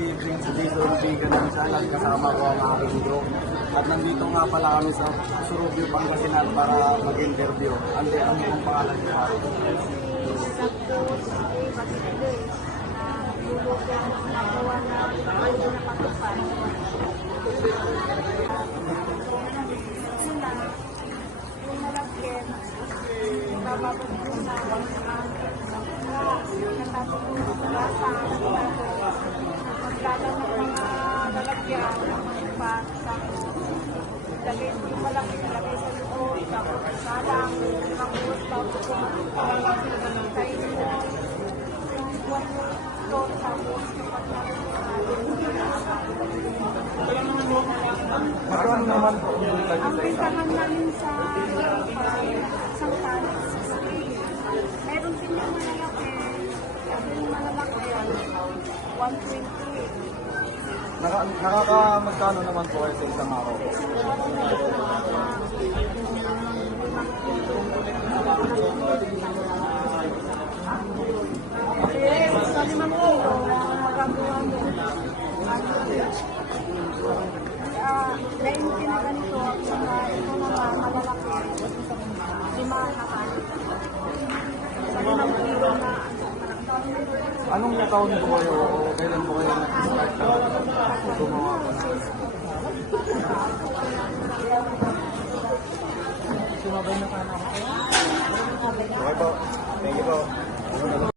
Prince Jason Biganan Salag, kasama ko ang aking group. At nandito nga pala kami sa Surubio, Pangasinan para mag-interview. Ante, ano pong pangalan niyo? Magkano naman po yung Ang bentahan namin sa isang kalit, 60. Meron din yung malalaki. Yung malalaki, 120. Nakakamagkano naman po kayo sa isang araw? Sa 5 kilo, magagawa mo. 20 na ganito. Ito naman, malalaki. 5 na kalit. Sa 5 kilo na Anong taon po kayo o kailan po kayo nag-start sa gumawa po? Sumabay na ka na ako. Okay po. Thank you po.